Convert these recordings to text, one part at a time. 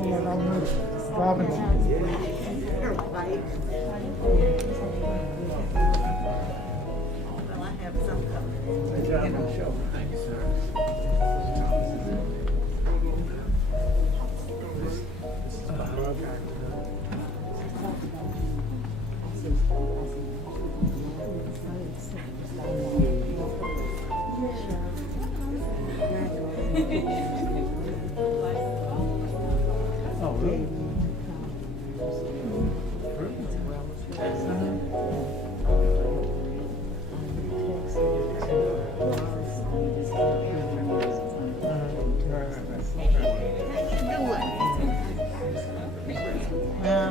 Well, I have some coming. Show. Thank you, sir. Oh, really?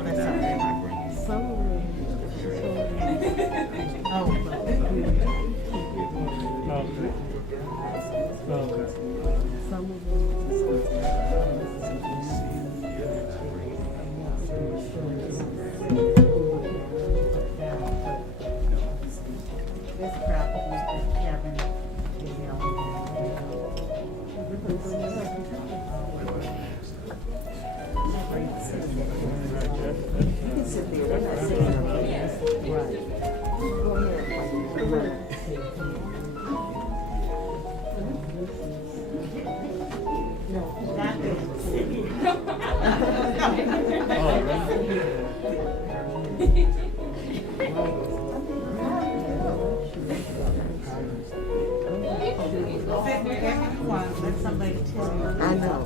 Well, that's all right. Oh, this crowd was having, you can sit there, we're not saying anything. Right. Go ahead. No, not let somebody tell you. I know.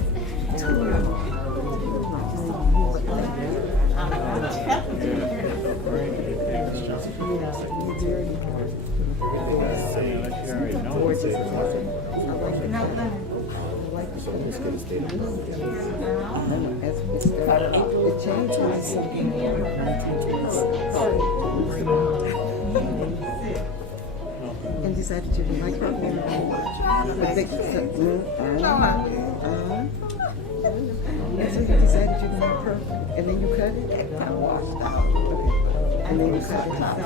And decided to do like her. So you decided you want perfect, and then you cut it? It got washed out. Okay. And then you cut it out.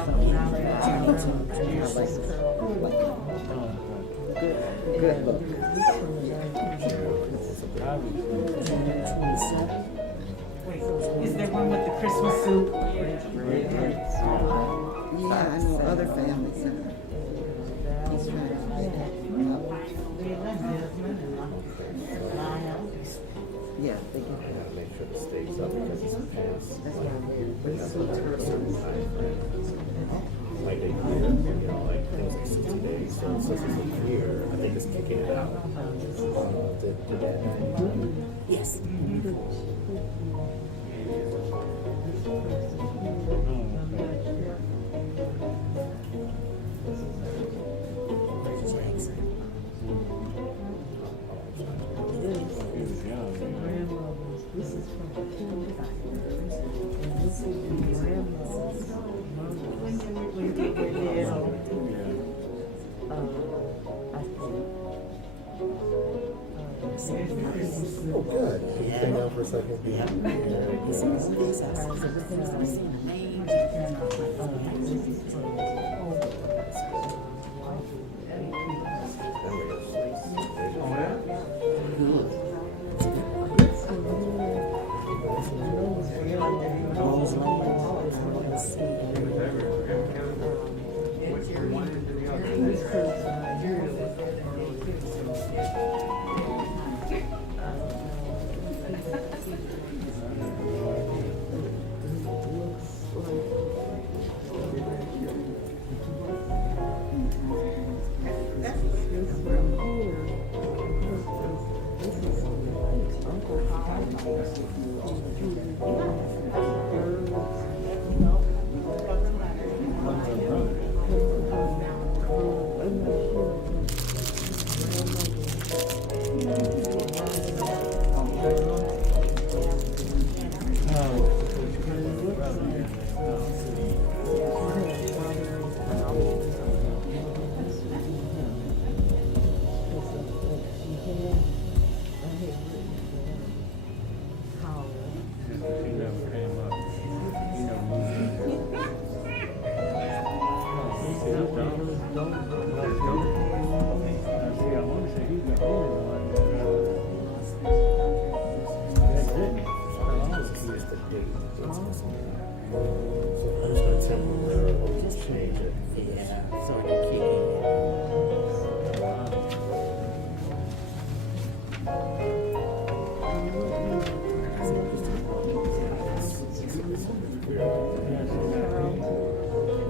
Good look. Wait, is there one with the Christmas soup? Yeah, I know other families. He's trying to yeah, they can make sure the stakes up because it's past. That's not weird, but it's so certain time frame. Like a year, you know, like it was like 60 days. So since it's a year, I think it's kicking it out. Did that? yes. This is from the kindergarten. And this is the grandma's when they were there. Oh, good. You hang out for a second. I want to say he's the only one.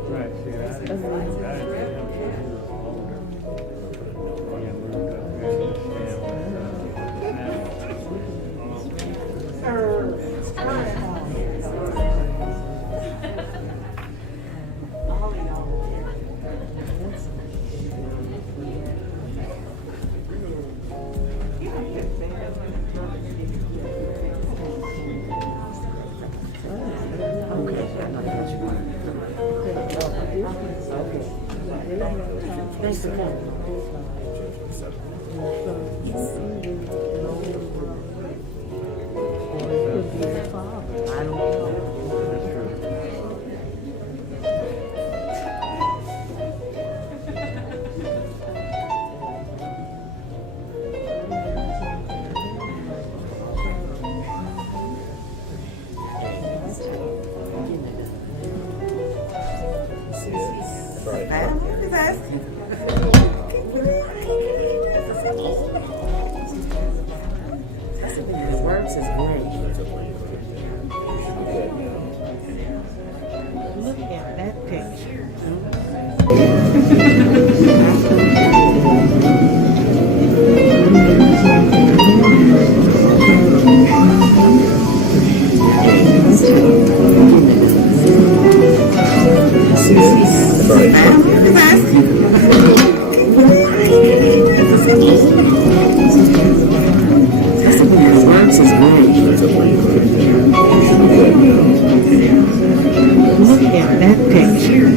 Right, see, I didn't Thanks for coming. I don't know. The works is great. Look at that picture. Look at that picture.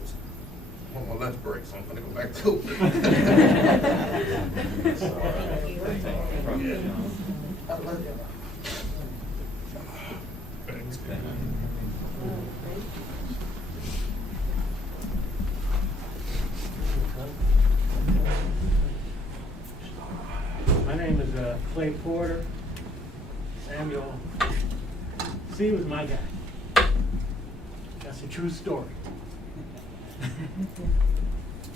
was on my lunch break, so I'm gonna go back to it. So, thanks. My name is Clay Porter. Samuel C was my guy. That's a true story.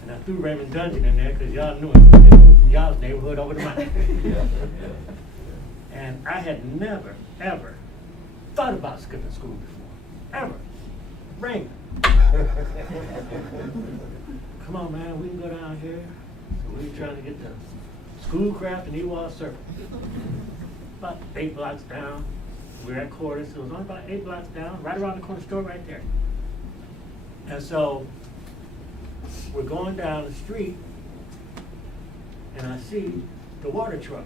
And I threw Raymond Dungeon in there because y'all knew him. They moved from y'all's neighborhood over to mine. And I had never, ever thought about skipping school before. Ever. Raymond. Come on, man, we can go down here. So we were trying to get to Schoolcraft and Ewald Circle. About 8 blocks down. We were at Quarters. It was only about 8 blocks down, right around the corner store right there. And so we're going down the street, and I see the water truck.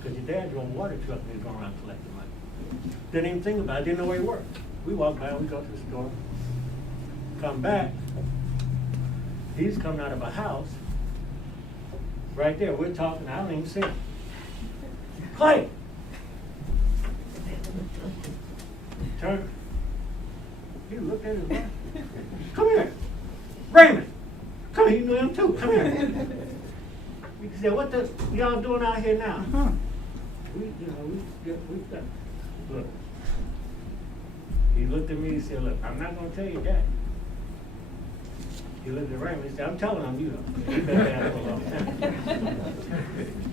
Because your dad drove a water truck and he was going around collecting money. Didn't even think about it, didn't know where he worked. We walk by, we go to the store, come back. He's coming out of a house. Right there, we're talking, I don't even see him. Clay! Turn. He looked at his wife. Come here. Raymond! Come here, you knew him too, come here. He said, what the y'all doing out here now? We got, look. He looked at me and said, look, I'm not gonna tell you that. He looked at Raymond and said, I'm telling him you know. He's been there for a long time.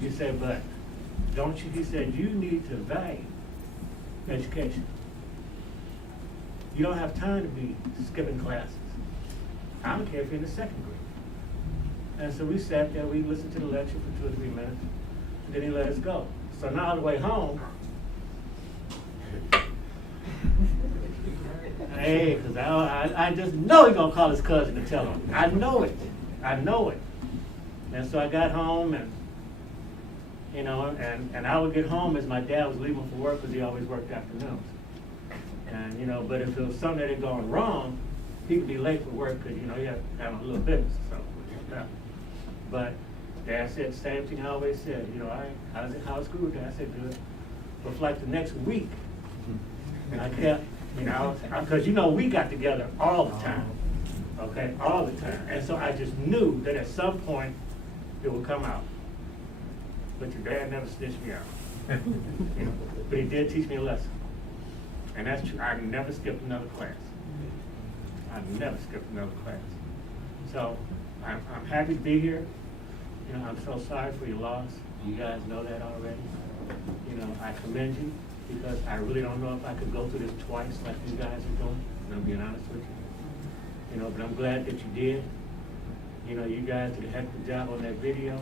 He said, but don't you, he said, you need to value education. You don't have time to be skipping classes. I don't care if you're in the second grade. And so we sat there, we listened to the lecture for 2 or 3 minutes, and then he let us go. So now on the way home, hey, because I just know he's gonna call his cousin to tell him. I know it. I know it. And so I got home and, you know, and I would get home as my dad was leaving for work because he always worked afternoons. And, you know, but if it was something that had gone wrong, he could be late for work because, you know, he had to have a little business. So, yeah. But Dad said the same thing I always said, you know, how's school, Dad? I said, good. But for like the next week, I kept, you know, because, you know, we got together all the time, okay, all the time. And so I just knew that at some point it would come out. But your dad never snitched me out. You know, but he did teach me a lesson. And that's true. I never skipped another class. I never skipped another class. So I'm happy to be here. You know, I'm so sorry for your loss. You guys know that already. You know, I commend you because I really don't know if I could go through this twice like you guys are doing. And I'm being honest with you. You know, but I'm glad that you did. You know, you guys did a heck of a job on that video.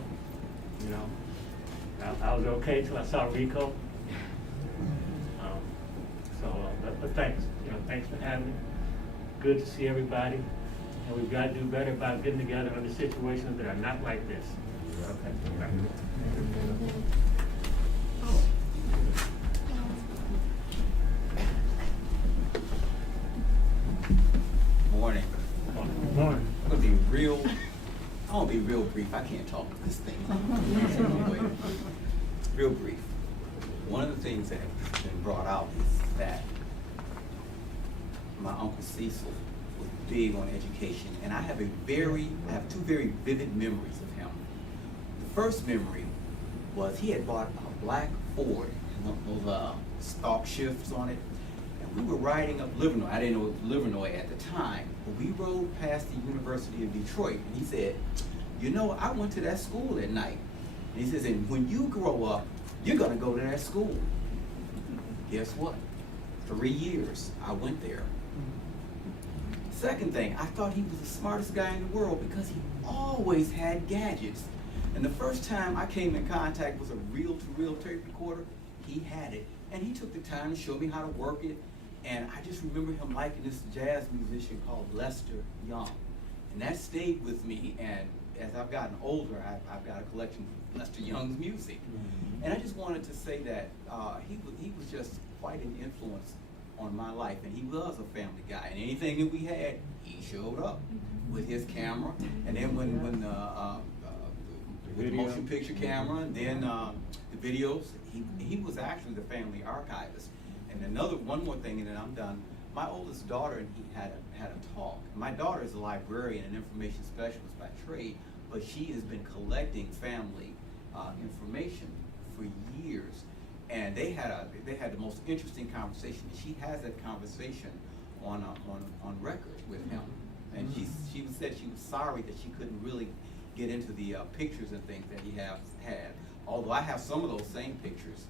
You know, I was okay till I saw Rico. But thanks, you know, thanks for having me. Good to see everybody. And we've got to do better about getting together under situations that are not like this. Okay. Morning. Morning. I'm gonna be real brief. I can't talk with this thing. Real brief. One of the things that has been brought out is that my Uncle Cecil was big on education, and I have two very vivid memories of him. The first memory was he had bought a black Ford, those stalk shifts on it, and we were riding up Livernois. I didn't know it was Livernois at the time, but we rode past the University of Detroit, and he said, you know, I went to that school at night. And he says, and when you grow up, you're gonna go to that school. Guess what? 3 years I went there. Second thing, I thought he was the smartest guy in the world because he always had gadgets. And the first time I came in contact with a reel-to-reel tape recorder, he had it. And he took the time to show me how to work it. And I just remember him liking this jazz musician called Lester Young. And that stayed with me. And as I've gotten older, I've got a collection of Lester Young's music. And I just wanted to say that he was just quite an influence on my life, and he was a family guy. And anything that we had, he showed up with his camera. And then when with the motion picture camera, and then the videos, he was actually the family archivist. And one more thing, and then I'm done. My oldest daughter and he had a talk. My daughter is a librarian and information specialist by trade, but she has been collecting family information for years. And they had the most interesting conversation. She has that conversation on record with him. And she said she was sorry that she couldn't really get into the pictures and things that he had. Although I have some of those same pictures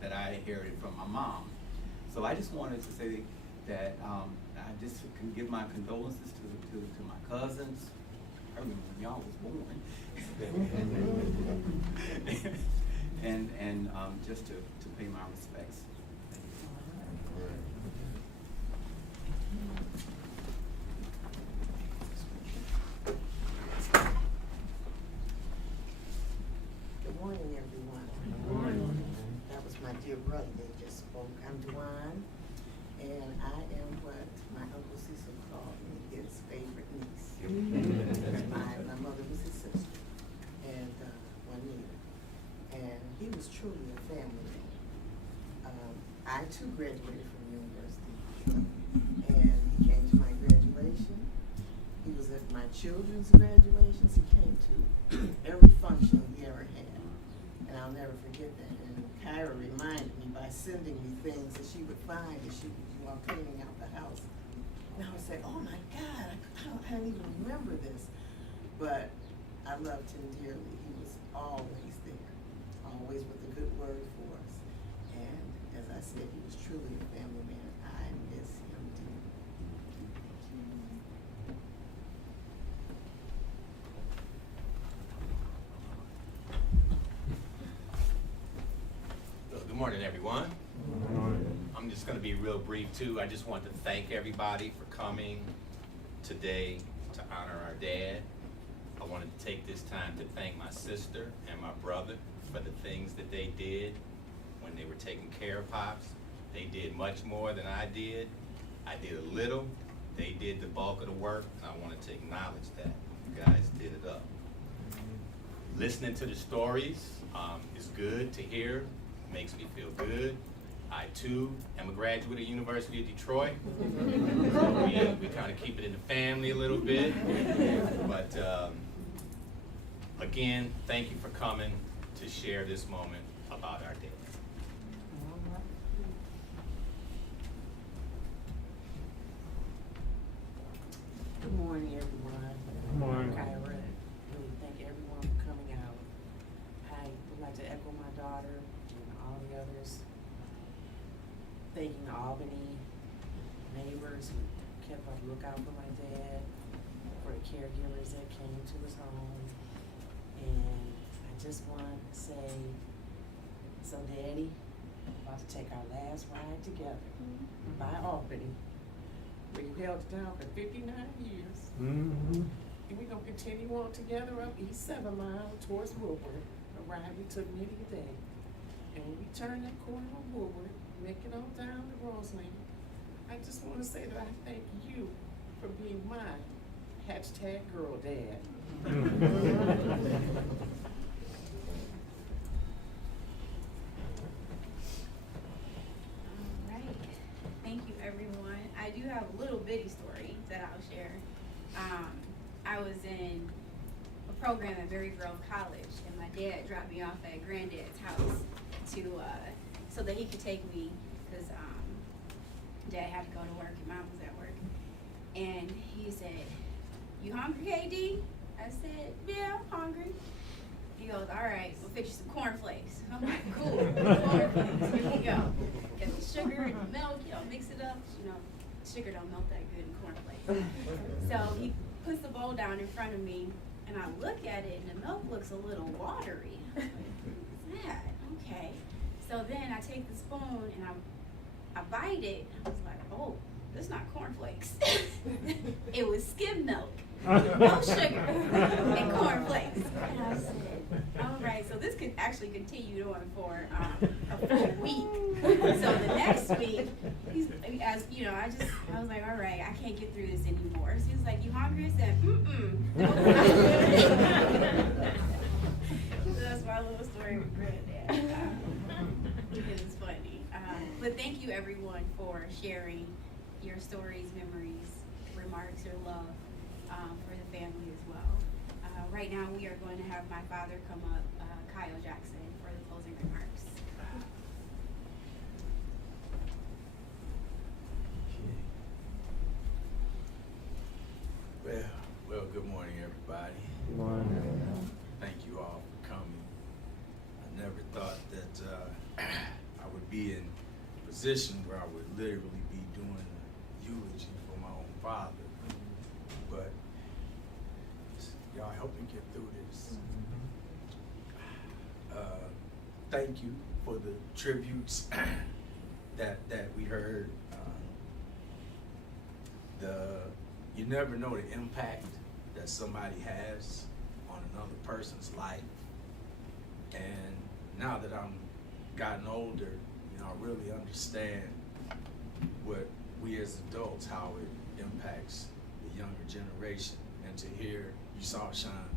that I inherited from my mom. So I just wanted to say that I just can give my condolences to my cousins. I remember when y'all was born. and just to pay my respects. Good morning, everyone. Good morning. That was my dear brother that just spoke. I'm Dwan, and I am what my Uncle Cecil called me, his favorite niece. My mother was his sister, and Juanita. And he was truly a family man. I too graduated from university, and he came to my graduation. He was at my children's graduations. He came to every function we ever had, and I'll never forget that. And Kyra reminded me by sending me things that she would find as she was while cleaning out the house. And I would say, "Oh my God, I don't even remember this," but I loved him dearly. He was always there, always with a good word for us. And as I said, he was truly a family man. I miss him dearly. Good morning, everyone. Good morning. I'm just going to be real brief, too. I just want to thank everybody for coming today to honor our dad. I wanted to take this time to thank my sister and my brother for the things that they did when they were taking care of Pops. They did much more than I did. I did a little. They did the bulk of the work, and I wanted to acknowledge that. You guys did it up. Listening to the stories is good to hear. Makes me feel good. I too am a graduate of University of Detroit. So we kind of keep it in the family a little bit. But again, thank you for coming to share this moment about our day. Good morning, everyone. Good morning. Kyra, really thank everyone for coming out. I would like to echo my daughter and all the others, thanking Albany neighbors who kept a lookout for my dad, for the caregivers that came to his home. And I just want to say, so Daddy, we're about to take our last ride together by Albany, where you held it down for 59 years. Mm-hmm. And we're going to continue on together up East 7 Mile towards Woodward, a ride we took many a day. And when we turn that corner on Woodward, make it on down to Roseland, I just want to say that I thank you for being my #girl dad. Alright, thank you everyone. I do have a little bitty story that I'll share. I was in a program at Berry Grove College, and my dad dropped me off at Granddad's house to so that he could take me, because Dad had to go to work and Mom was at work. And he said, "You hungry, KD?" I said, "Yeah, I'm hungry." He goes, "All right, we'll fix you some cornflakes." I'm like, "Cool, cornflakes, here we go." Get the sugar and the milk, mix it up. Sugar don't melt that good in cornflakes. So he puts the bowl down in front of me, and I look at it, and the milk looks a little watery. What's that? Okay. So then I take the spoon, and I bite it. I was like, "Oh, this is not cornflakes." It was skim milk. No sugar and cornflakes. And I said, all right, so this could actually continue on for a full week. So the next week, as you know, I was like, all right, I can't get through this anymore. So he was like, you hungry? I said, So that's my little story with Granddad. It's funny. But thank you everyone for sharing your stories, memories, remarks, or love for the family as well. Right now we are going to have my father come up, Kyle Jackson, for the closing remarks. Well, good morning, everybody. Good morning. Thank you all for coming. I never thought that I would be in a position where I would literally be doing a eulogy for my own father. But y'all help me get through this. Thank you for the tributes that we heard. You never know the impact that somebody has on another person's life. And now that I'm gotten older, you know, I really understand what we as adults, how it impacts the younger generation. And to hear, you saw Sean.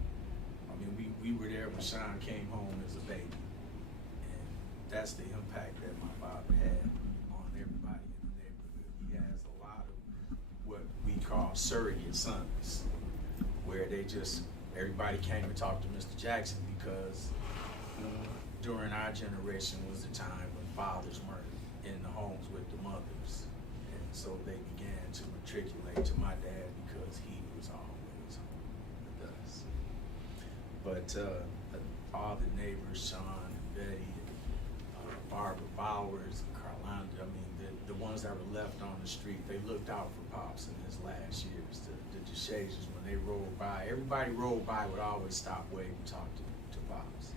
I mean, we were there when Sean came home as a baby. And that's the impact that my father had on everybody in the neighborhood. He has a lot of what we call surrogate sons, where everybody came to talk to Mr. Jackson because during our generation was a time when fathers weren't in the homes with the mothers. And so they began to matriculate to my dad because he was always home with us. But all the neighbors, Sean, Betty, Barbara Bowers, Carlanda, I mean, the ones that were left on the street, they looked out for Pops in his last years. The DeShazes, when they rolled by, everybody rolled by would always stop, wave, and talk to Pops.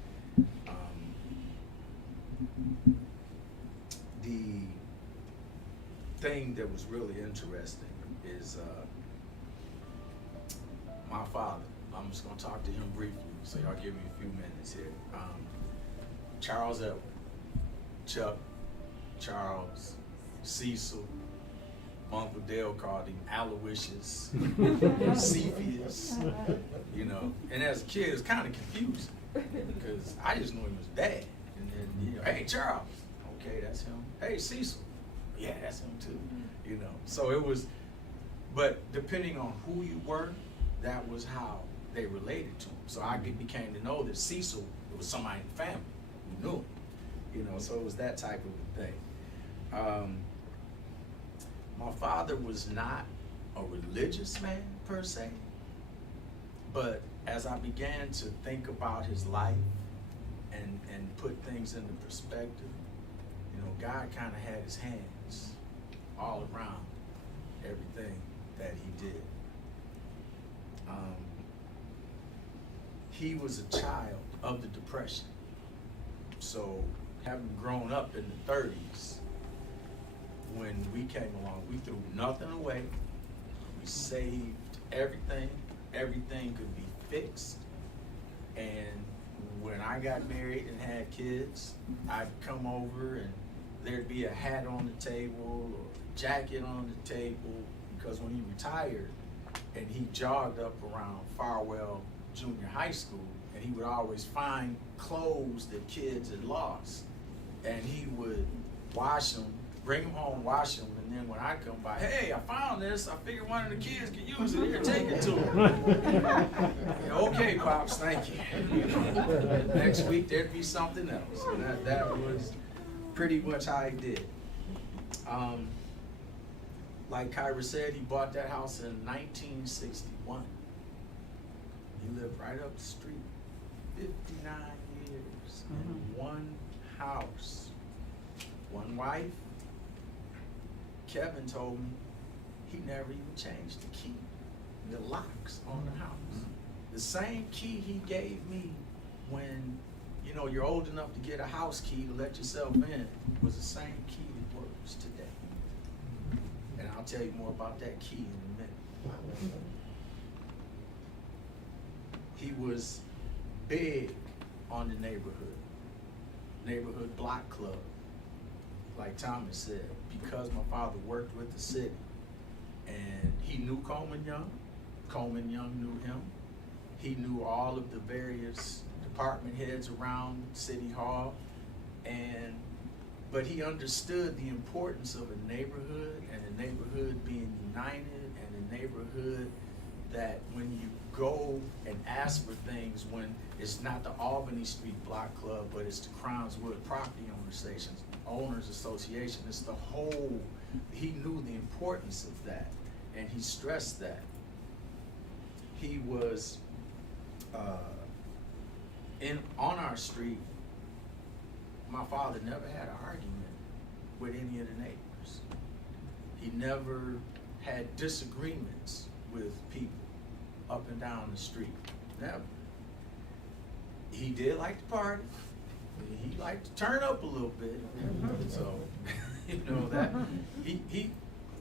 The thing that was really interesting is my father. I'm just gonna talk to him briefly, so y'all give me a few minutes here. Charles Edward, Chuck, Charles, Cecil, Uncle Dale called him Aloysius, Cepheus, you know. And as a kid, it was kind of confusing because I just knew him as Dad. And then, you know, hey, Charles, okay, that's him. Hey, Cecil, yeah, that's him too, you know. So it was, but depending on who you were, that was how they related to him. So I became to know that Cecil, it was somebody in the family who knew him, you know, so it was that type of a thing. My father was not a religious man per se, but as I began to think about his life and put things into perspective, you know, God kind of had his hands all around everything that he did. He was a child of the Depression. So having grown up in the 30s, when we came along, we threw nothing away. We saved everything. Everything could be fixed. And when I got married and had kids, I'd come over and there'd be a hat on the table or a jacket on the table, because when he retired and he jogged up around Farwell Junior High School, and he would always find clothes that kids had lost, and he would wash them, bring them home, wash them, and then when I come by, hey, I found this, I figured one of the kids could use it, here, take it to him. Okay, Pops, thank you. Next week there'd be something else, and that was pretty much how he did. Like Kyra said, he bought that house in 1961. He lived right up the street, 59 years in one house, one wife. Kevin told me he never even changed the key, the locks on the house. The same key he gave me when, you know, you're old enough to get a house key to let yourself in was the same key that works today. And I'll tell you more about that key in a minute. He was big on the neighborhood block club. Like Thomas said, because my father worked with the city, and he knew Coleman Young. Coleman Young knew him. He knew all of the various department heads around City Hall, but he understood the importance of a neighborhood, and a neighborhood being united, and a neighborhood that when you go and ask for things, when it's not the Albany Street Block Club, but it's the Crownswood Property Owners Association, it's the whole, he knew the importance of that, and he stressed that. He was on our street. My father never had an argument with any of the neighbors. He never had disagreements with people up and down the street. Never. He did like to party. He liked to turn up a little bit. So, you know, that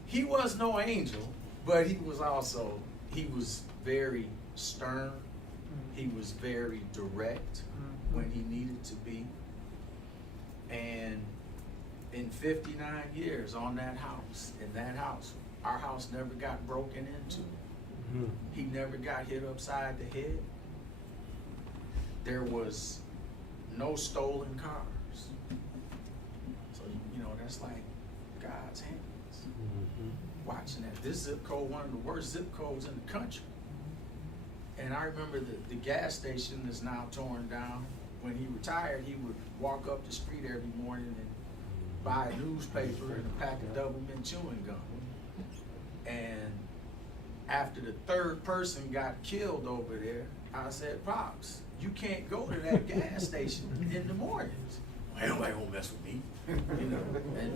he was no angel, but he was very stern. He was very direct when he needed to be. And in 59 years in that house, our house never got broken into. He never got hit upside the head. There was no stolen cars. So, you know, that's like God's hands. Watching that. This zip code, one of the worst zip codes in the country. And I remember the gas station is now torn down. When he retired, he would walk up the street every morning and buy a newspaper and a pack of double mint chewing gum. And after the third person got killed over there, I said, Pops, you can't go to that gas station in the mornings. Well, nobody won't mess with me. You know,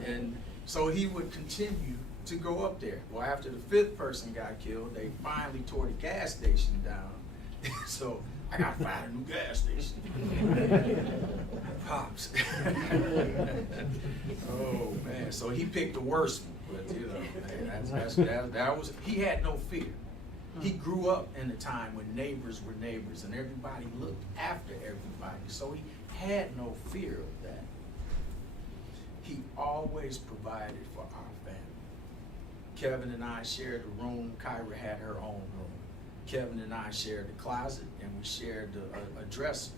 and so he would continue to go up there. Well, after the fifth person got killed, they finally tore the gas station down. So I gotta find a new gas station. Pops. Oh man, so he picked the worst one, but you know, man, that was, he had no fear. He grew up in a time when neighbors were neighbors and everybody looked after everybody, so he had no fear of that. He always provided for our family. Kevin and I shared a room. Kyra had her own room. Kevin and I shared a closet, and we shared a dresser.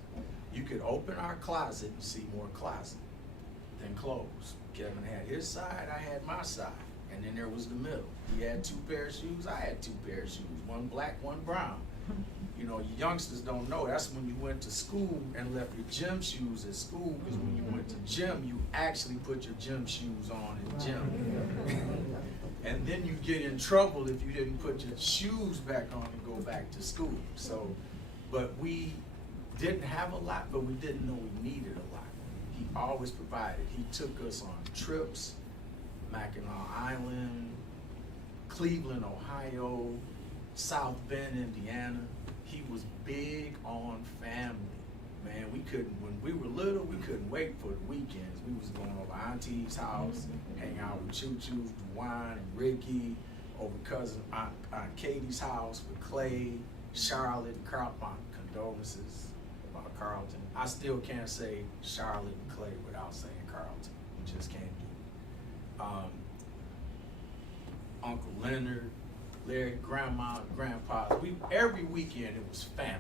You could open our closet and see more closet than clothes. Kevin had his side, I had my side, and then there was the middle. He had 2 pairs of shoes, I had 2 pairs of shoes, one black, one brown. You know, you youngsters don't know, that's when you went to school and left your gym shoes at school, because when you went to gym, you actually put your gym shoes on in gym. And then you get in trouble if you didn't put your shoes back on and go back to school. So, but we didn't have a lot, but we didn't know we needed a lot. He always provided. He took us on trips, Mackinac Island, Cleveland, Ohio, South Bend, Indiana. He was big on family. Man, we couldn't, when we were little, we couldn't wait for the weekends. We was going over Auntie's house, hang out with Choo-Choo, DeWine, and Ricky, over cousin Aunt Katie's house with Clay, Charlotte, and Carl. My condolences about Carlton. I still can't say Charlotte and Clay without saying Carlton. We just can't do it. Uncle Leonard, Larry, Grandma, Grandpa. Every weekend it was family.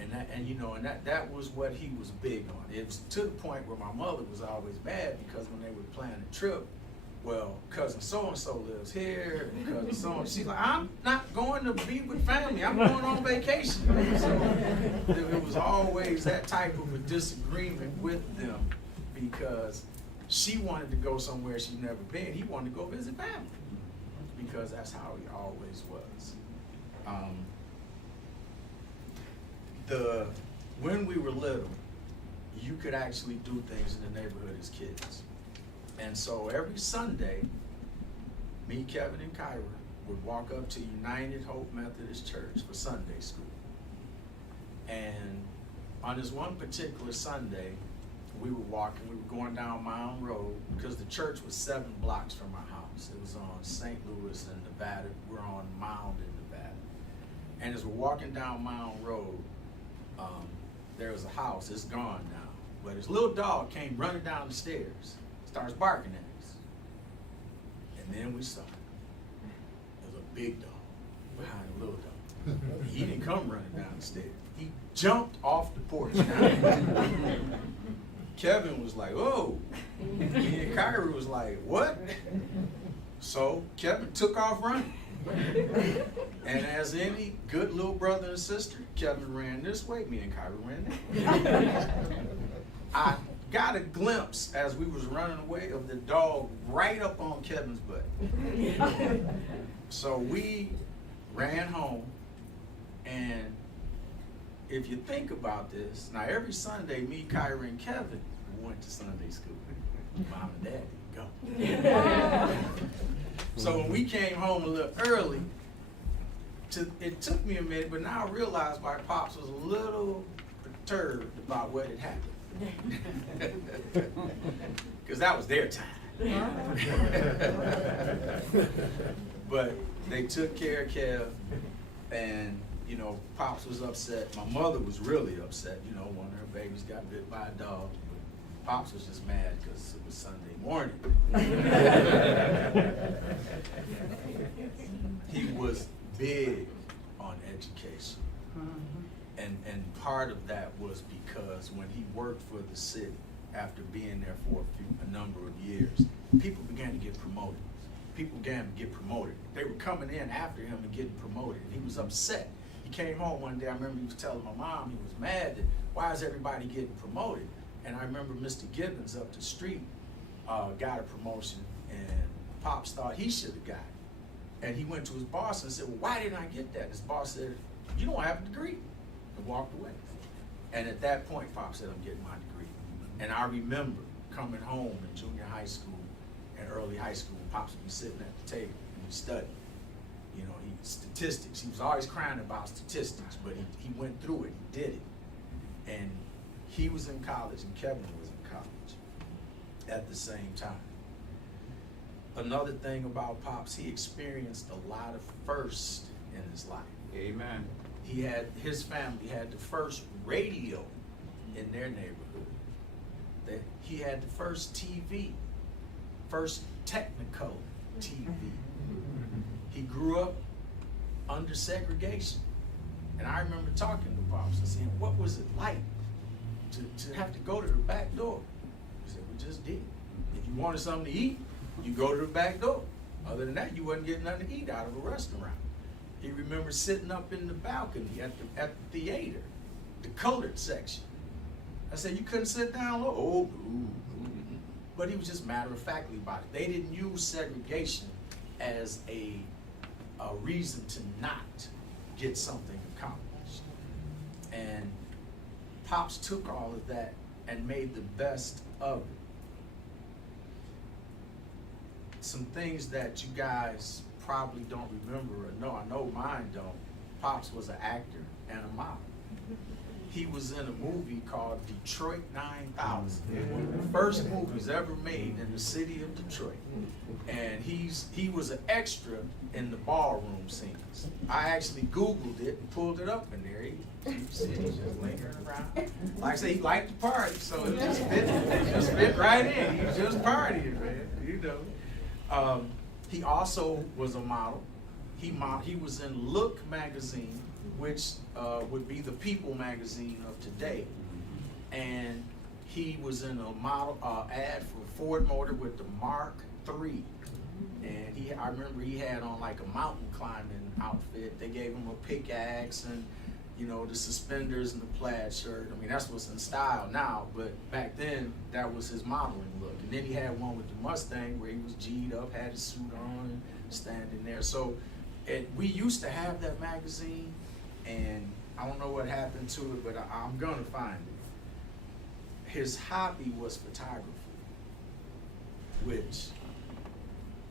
And that was what he was big on. It was to the point where my mother was always mad, because when they would plan a trip, well, cousin so-and-so lives here, and cousin so-and-so, she's like, I'm not going to be with family, I'm going on vacation. So it was always that type of a disagreement with them, because she wanted to go somewhere she'd never been. He wanted to go visit family, because that's how he always was. When we were little, you could actually do things in the neighborhood as kids. And so every Sunday, me, Kevin, and Kyra would walk up to United Hope Methodist Church for Sunday school. And on this one particular Sunday, we were going down Mound Road, because the church was 7 blocks from our house. It was on St. Louis in Nevada. We're on Mound in Nevada. And as we're walking down Mound Road, there was a house. It's gone now, but his little dog came running down the stairs, starts barking at us. And then we saw it. There was a big dog behind a little dog. He didn't come running down the stairs. He jumped off the porch. Kevin was like, "Oh," and Kyrie was like, "What?" So Kevin took off running. And as any good little brother and sister, Kevin ran this way, me and Kyrie ran that way. I got a glimpse as we was running away of the dog right up on Kevin's butt. So we ran home, and if you think about this, now every Sunday, me, Kyrie, and Kevin went to Sunday school. Mom and Dad didn't go. So when we came home a little early, it took me a minute, but now I realize why Pops was a little perturbed about what had happened. Because that was their time. But they took care of Kev, and you know, Pops was upset. My mother was really upset, you know, when her babies got bit by a dog. But Pops was just mad because it was Sunday morning. He was big on education. And part of that was because when he worked for the city, after being there for a number of years, people began to get promoted. People began to get promoted. They were coming in after him and getting promoted. And he was upset. He came home one day, I remember he was telling my mom he was mad that why is everybody getting promoted? And I remember Mr. Gibbons up the street got a promotion, and Pops thought he should have got it. And he went to his boss and said, "Well, why didn't I get that?" His boss said, "You don't have a degree," and walked away. And at that point, Pops said, "I'm getting my degree." And I remember coming home in junior high school and early high school, Pops would be sitting at the table and he'd study. You know, statistics. He was always crying about statistics, but he went through it, he did it. And he was in college and Kevin was in college at the same time. Another thing about Pops, he experienced a lot of firsts in his life. Amen. His family had the first radio in their neighborhood. He had the first TV, first Technicolor TV. He grew up under segregation. And I remember talking to Pops and saying, what was it like to have to go to the back door? He said, we just did. If you wanted something to eat, you go to the back door. Other than that, you wasn't getting nothing to eat out of a restaurant. He remembers sitting up in the balcony at the theater, the colored section. I said, you couldn't sit down low? Oh, but he was just matter-of-factly about it. They didn't use segregation as a reason to not get something accomplished. And Pops took all of that and made the best of it. Some things that you guys probably don't remember or know, I know mine don't. Pops was an actor and a model. He was in a movie called Detroit 9000, one of the first movies ever made in the city of Detroit. And he was an extra in the ballroom scenes. I actually Googled it and pulled it up in there. He's just lingering around. Like I say, he liked to party, so it just fit right in. He was just partying, man, you know. He also was a model. He was in Look magazine, which would be the People magazine of today. And he was in a model ad for Ford Motor with the Mark III. And I remember he had on like a mountain climbing outfit. They gave him a pickaxe and, you know, the suspenders and the plaid shirt. I mean, that's what's in style now, but back then, that was his modeling look. And then he had one with the Mustang where he was G'd up, had his suit on, and standing there. So we used to have that magazine, and I don't know what happened to it, but I'm gonna find it. His hobby was photography, which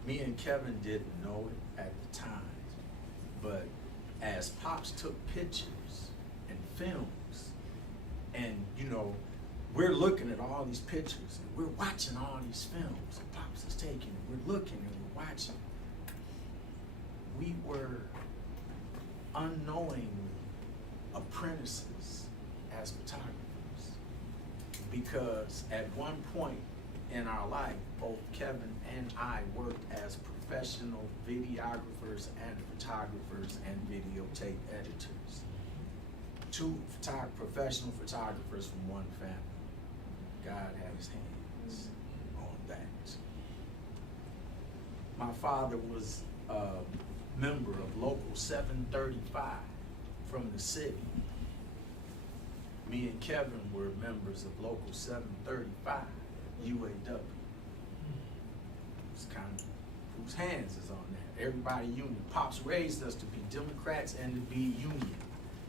me and Kevin didn't know it at the time. But as Pops took pictures and films, and you know, we're looking at all these pictures, and we're watching all these films, and Pops is taking it, we're looking and we're watching. We were unknowingly apprentices as photographers, because at one point in our life, both Kevin and I worked as professional videographers and photographers and videotape editors. Two professional photographers from one family. God had his hands on that. My father was a member of Local 735 from the city. Me and Kevin were members of Local 735, UAW. It's kind of whose hands is on that. Everybody union. Pops raised us to be Democrats and to be union.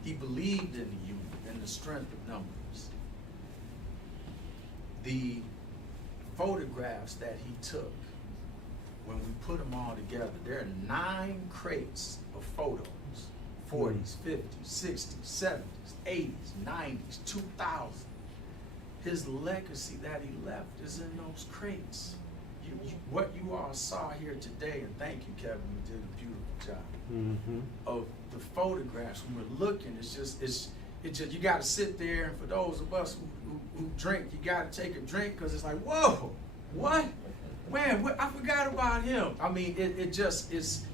He believed in the union and the strength of numbers. The photographs that he took, when we put them all together, there are 9 crates of photos. 40s, 50s, 60s, 70s, 80s, 90s, 2000. His legacy that he left is in those crates. What you all saw here today, and thank you, Kevin, you did a beautiful job, of the photographs. When we're looking, it's just you got to sit there, and for those of us who drink, you got to take a drink, because it's like, whoa, what? Man, I forgot about him. I mean, it just is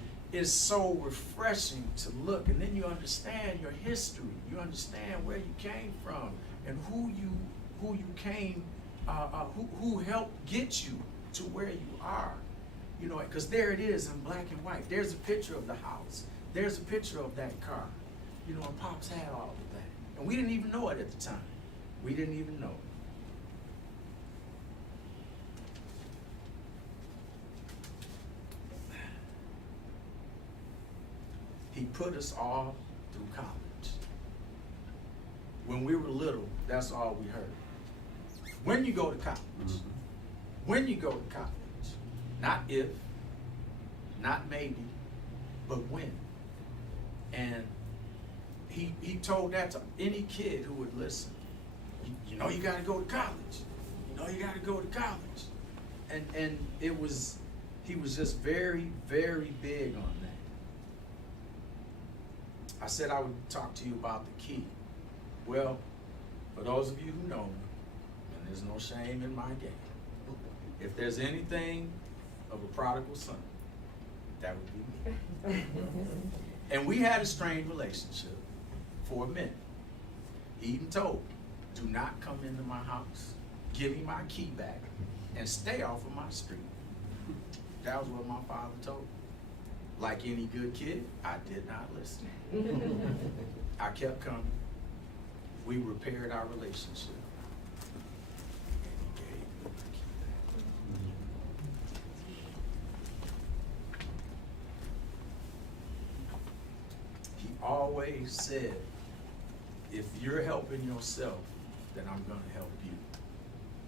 so refreshing to look, and then you understand your history. You understand where you came from and who you came, who helped get you to where you are. You know, because there it is in black and white. There's a picture of the house. There's a picture of that car. You know, and Pops had all of that, and we didn't even know it at the time. We didn't even know it. He put us all through college. When we were little, that's all we heard. When you go to college, when you go to college, not if, not maybe, but when. And he told that to any kid who would listen. You know you gotta go to college. You know you gotta go to college. And he was just very, very big on that. I said I would talk to you about the key. Well, for those of you who know me, and there's no shame in my game, if there's anything of a prodigal son, that would be me. And we had a strained relationship for a minute. He even told me, do not come into my house, give me my key back, and stay off of my street. That was what my father told me. Like any good kid, I did not listen. I kept coming. We repaired our relationship. And he gave me my key back. He always said, if you're helping yourself, then I'm going to help you.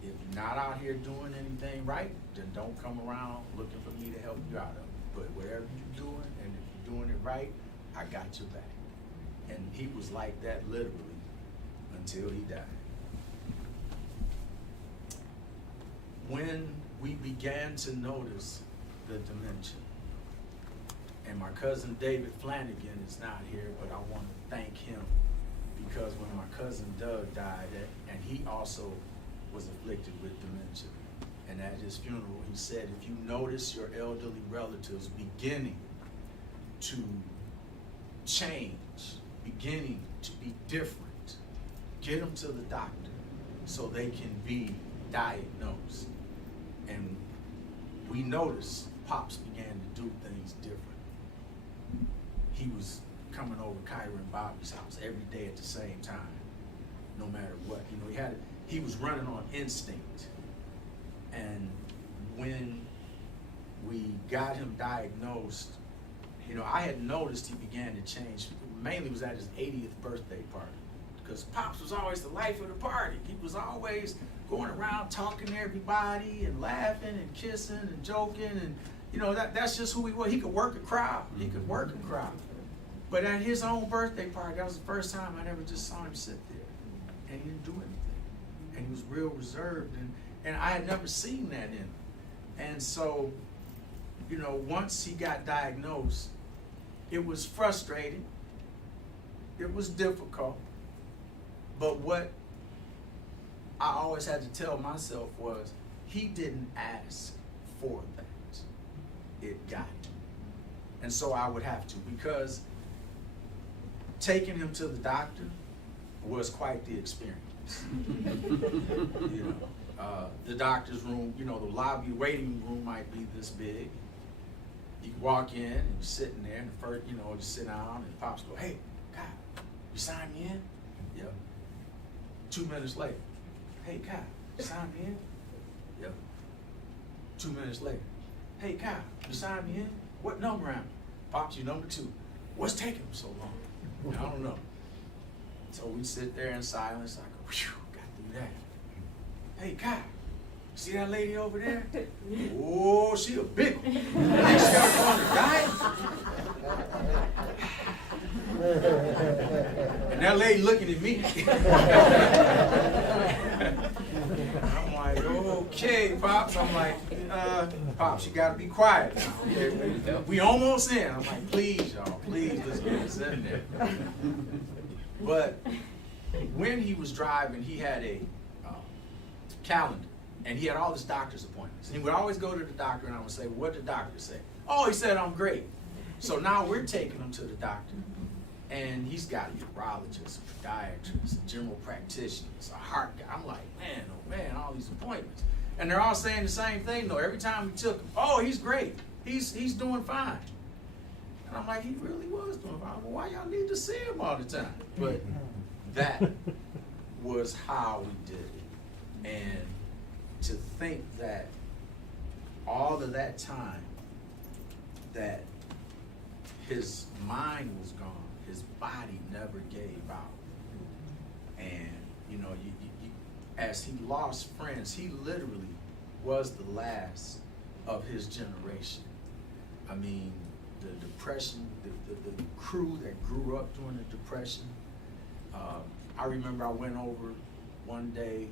If you're not out here doing anything right, then don't come around looking for me to help you out of it. But whatever you're doing, and if you're doing it right, I got your back. And he was like that literally until he died. When we began to notice the dementia, and my cousin David Flanagan is not here, but I want to thank him, because when my cousin Doug died, and he also was afflicted with dementia, and at his funeral, he said, if you notice your elderly relatives beginning to change, beginning to be different, get them to the doctor so they can be diagnosed. And we noticed Pops began to do things different. He was coming over Kyra and Bobby's house every day at the same time, no matter what. You know, he was running on instinct. And when we got him diagnosed, you know, I had noticed he began to change. Mainly was at his 80th birthday party, because Pops was always the life of the party. He was always going around talking to everybody and laughing and kissing and joking, and you know, that's just who he was. He could work a crowd. He could work a crowd. But at his own birthday party, that was the first time I ever just saw him sit there, and he didn't do anything. And he was real reserved, and I had never seen that in him. And so, you know, once he got diagnosed, it was frustrating. It was difficult. But what I always had to tell myself was, he didn't ask for that. it got him. And so I would have to, because taking him to the doctor was quite the experience. You know, the doctor's room, you know, the lobby waiting room might be this big. You can walk in and you're sitting there, and the first, you know, you sit down and Pops go, "Hey, Kyle, you sign me in?" Yep. 2 minutes later, "Hey, Kyle, you sign me in?" Yep. 2 minutes later, "Hey, Kyle, you sign me in? What number am I?" "Pops, you number 2. What's taking him so long?" "I don't know." So we sit there in silence. I go, "Whew, got through that." "Hey, Kyle, see that lady over there? Oh, she a big one. Think she gotta go on a diet?" And that lady looking at me. I'm like, "Okay, Pops." I'm like, "Pops, you gotta be quiet now. We almost in." I'm like, "Please, y'all, please, let's get this in there." But when he was driving, he had a calendar, and he had all his doctor's appointments. And he would always go to the doctor, and I would say, "What did the doctor say?" "Oh, he said I'm great." So now we're taking him to the doctor, and he's got a urologist, a podiatrist, a general practitioner, a heart guy. I'm like, man, oh man, all these appointments. And they're all saying the same thing, though. Every time we took him, "Oh, he's great. He's doing fine." And I'm like, he really was doing fine. Well, why y'all need to see him all the time? But that was how we did it. And to think that all of that time, that his mind was gone, his body never gave out. And, you know, as he lost friends, he literally was the last of his generation. I mean, the Depression, the crew that grew up during the Depression. I remember I went over one day,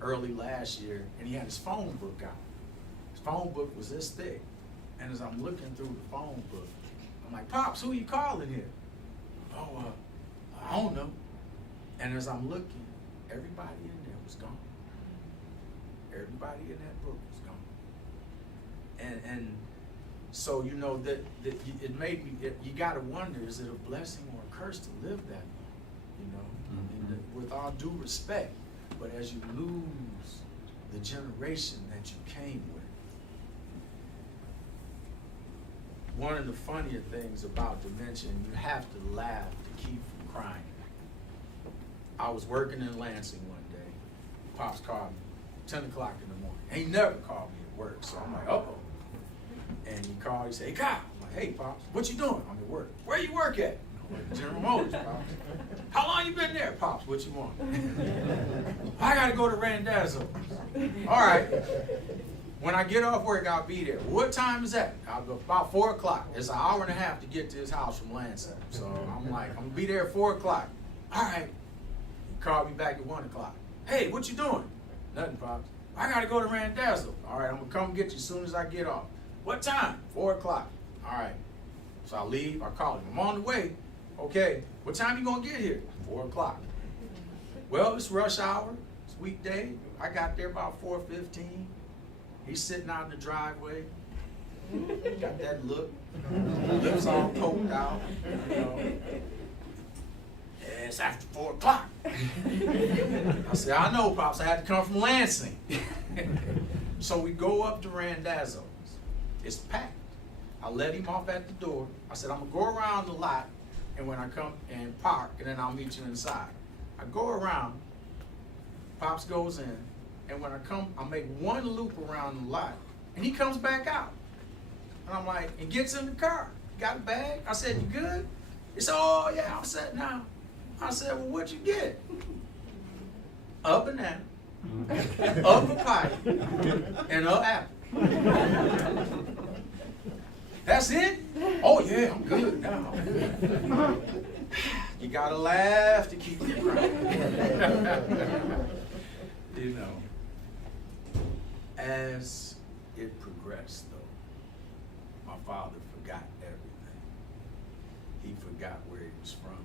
early last year, and he had his phone book out. His phone book was this thick. And as I'm looking through the phone book, I'm like, "Pops, who you calling here?" "Oh, I don't know." And as I'm looking, everybody in there was gone. Everybody in that book was gone. And so, you know, that it made me, you gotta wonder, is it a blessing or a curse to live that long? You know, I mean, with all due respect, but as you lose the generation that you came with. One of the funnier things about dementia, you have to laugh to keep from crying. I was working in Lansing one day. Pops called me 10 o'clock in the morning. He never called me at work, so I'm like, uh-oh. And he called, he said, "Hey, Kyle." I'm like, "Hey, Pops, what you doing?" "I'm at work." "Where you work at?" "I work at General Motors, Pops." "How long you been there?" "Pops, what you want?" "I gotta go to Randazzo." "All right. When I get off work, I'll be there." "What time is that?" "I'll go about 4 o'clock. It's an hour and a half to get to his house from Lansing. So I'm like, I'm gonna be there at 4 o'clock. "All right." He called me back at 1 o'clock. "Hey, what you doing?" "Nothing, Pops." "I gotta go to Randazzo." "All right, I'm gonna come get you as soon as I get off." "What time?" 4 o'clock. "All right." So I leave, I call him. "I'm on the way." "Okay, what time you gonna get here?" 4 o'clock. "Well, it's rush hour, it's weekday. I got there about 4:15. He's sitting out in the driveway, got that look, lips all poked out, you know. "It's after 4 o'clock. I said, "I know, Pops, I had to come from Lansing." So we go up to Randazzo's. It's packed. I let him off at the door. I said, "I'm gonna go around the lot, and when I come and park, and then I'll meet you inside." I go around, Pops goes in, and when I come, I make one loop around the lot, and he comes back out. And I'm like, and gets in the car. "Got a bag?" I said, "You good?" He said, "Oh yeah, I'm set now." I said, "Well, what'd you get?" "A banana, a papaya, and an apple." "That's it?" "Oh yeah, I'm good now. I'm good." You gotta laugh to keep from crying. You know. As it progressed, though, my father forgot everything. He forgot where he was from.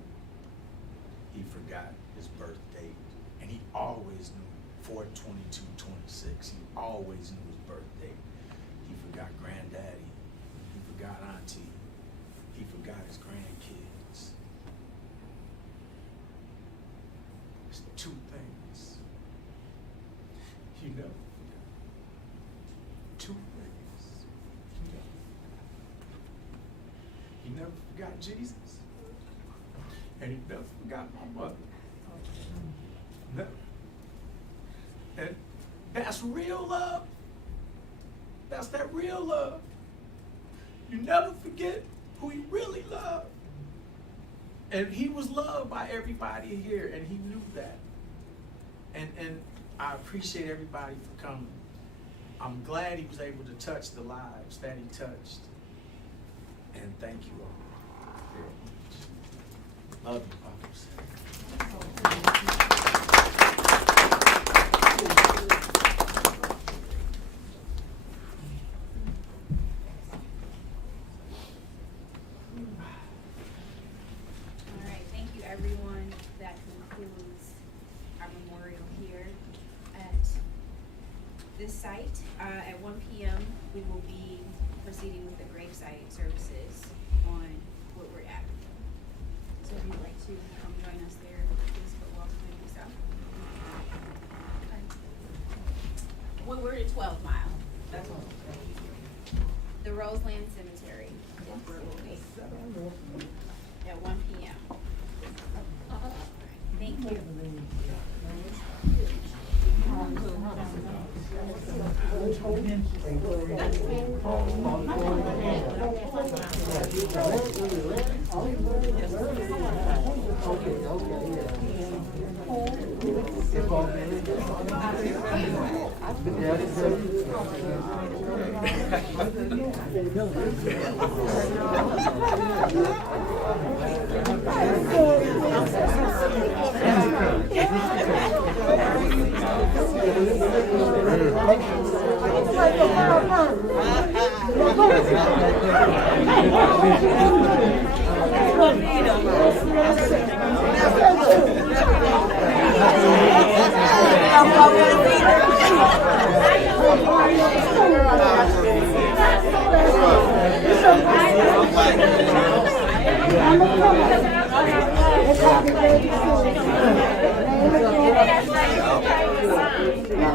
He forgot his birth date. And he always knew 4/22/26. He always knew his birth date. He forgot granddaddy. He forgot auntie. He forgot his grandkids. It's two things you never forgot. Two things you never forgot Jesus, and he never forgot my mother. Never. And that's real love. That's that real love. You never forget who you really love. And he was loved by everybody here, and he knew that. And I appreciate everybody for coming. I'm glad he was able to touch the lives that he touched. And thank you all very much. Love you, Pops. All right, thank you everyone. That concludes our memorial here at this site. At 1 p.m. we will be proceeding with the gravesite services on Woodward Avenue. So if you'd like to come join us there, please feel welcome to do so. Woodward at 12 Mile. That's all. The Roseland Cemetery is where we'll be at 1 p.m. Thank you.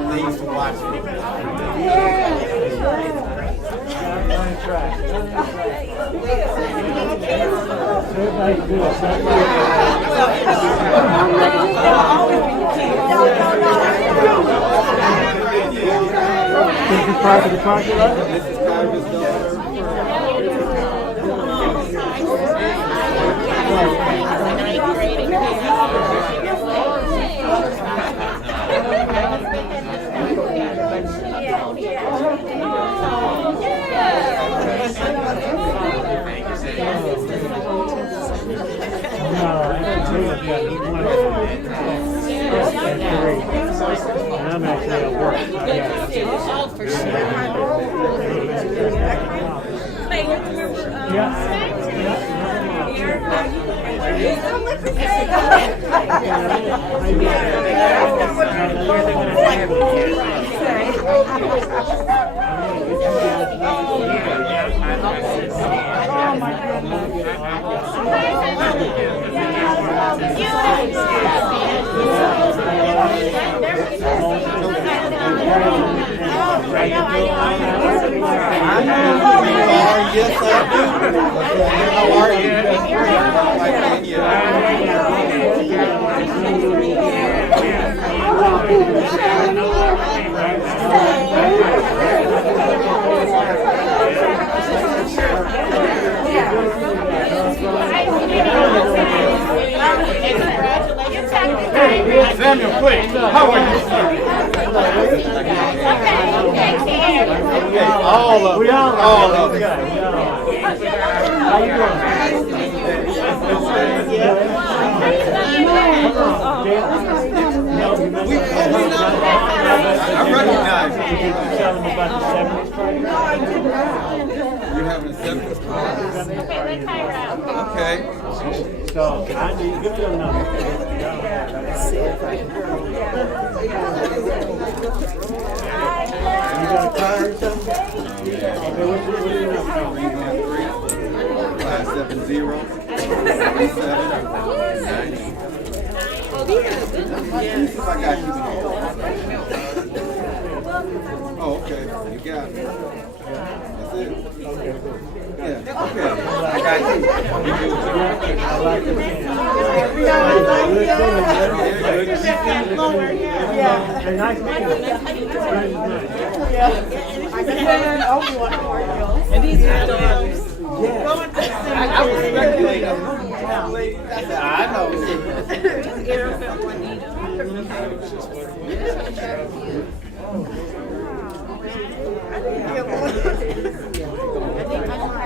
Thanks for watching. This is part of the party, right? This is Kyra's daughter. I'm actually at work. Yes, I do. How are you? Samuel, please. How are you, sir? All of it. All of it. How you doing? I recognize you. Did you tell them about the 70s party? No, I did not. You're having a 7th? Okay. So I need, give me your number. You got a card or something? Okay, what's your number? 570 I got you. Oh, okay. You got it. That's it. Yeah, okay. I got you. I like it. Yeah. Nice meeting you. And these are dogs. Going to I was speculating. I know.